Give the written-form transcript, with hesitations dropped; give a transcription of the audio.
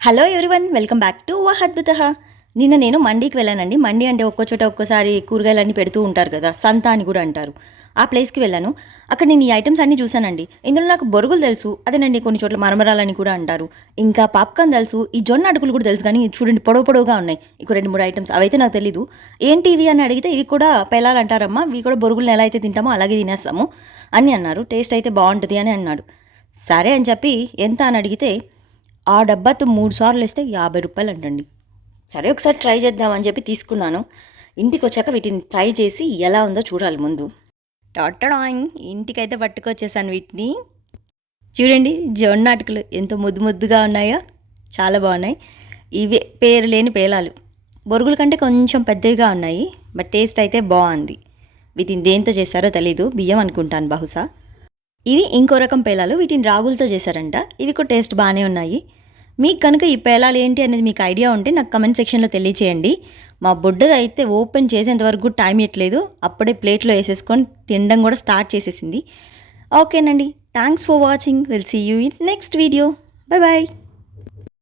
Hello everyone, welcome back to వహద్భుతః. నిన్న నేను మండీకి వెళ్ళానండి. మండీ అంటే ఒక్కో చోట ఒక్కోసారి కూరగాయలన్నీ పెడుతూ ఉంటారు కదా, సంత అని కూడా అంటారు. ఆ ప్లేస్కి వెళ్ళాను. అక్కడ నేను ఈ ఐటమ్స్ అన్నీ చూశానండి. ఇందులో నాకు బొరుగులు తెలుసు, అదేనండి కొన్ని చోట్ల మరమరాలని కూడా అంటారు. ఇంకా పాప్కార్న్ తెలుసు, ఈ జొన్న అటుకులు కూడా తెలుసు. కానీ ఇది చూడండి పొడవు పొడవుగా ఉన్నాయి. ఇక 2, 3 ఐటమ్స్ అవైతే నాకు తెలీదు. ఏంటి ఇవి అని అడిగితే ఇవి కూడా పెలాలు అంటారమ్మా, ఇవి కూడా బొరుగులను ఎలా అయితే తింటామో అలాగే తినేస్తాము అని అన్నారు. టేస్ట్ అయితే బాగుంటుంది అని అన్నాడు. సరే అని చెప్పి ఎంత అని అడిగితే ఆ డబ్బాతో 3 సార్లు వేస్తే రూ. 50 అంటండి. సరే ఒకసారి ట్రై చేద్దామని చెప్పి తీసుకున్నాను. ఇంటికి వచ్చాక వీటిని ట్రై చేసి ఎలా ఉందో చూడాలి ముందు. టాటడాయింగ్, ఇంటికైతే పట్టుకొచ్చేసాను వీటిని. చూడండి జొన్న అటుకులు ఎంత ముద్దు ముద్దుగా ఉన్నాయో, చాలా బాగున్నాయి. ఇవే పేరు లేని పేలాలు. బొరుగుల కంటే కొంచెం పెద్దవిగా ఉన్నాయి, బట్ టేస్ట్ అయితే బాగుంది. వీటిని దేంతో చేశారో తెలీదు, బియ్యం అనుకుంటాను బహుశా. ఇవి ఇంకో రకం పేలాలు, వీటిని రాగులతో చేశారంట. ఇవి కూడా టేస్ట్ బాగానే ఉన్నాయి. మీకు కనుక ఈ పేలాలు ఏంటి అనేది మీకు ఐడియా ఉంటే నాకు కమెంట్ సెక్షన్లో తెలియచేయండి. మా బుడ్డది అయితే ఓపెన్ చేసేంతవరకు టైం ఇవ్వట్లేదు, అప్పుడే ప్లేట్లో వేసేసుకొని తినడం కూడా స్టార్ట్ చేసేసింది. ఓకేనండి, thanks for watching. Will see you in next video. Bye bye.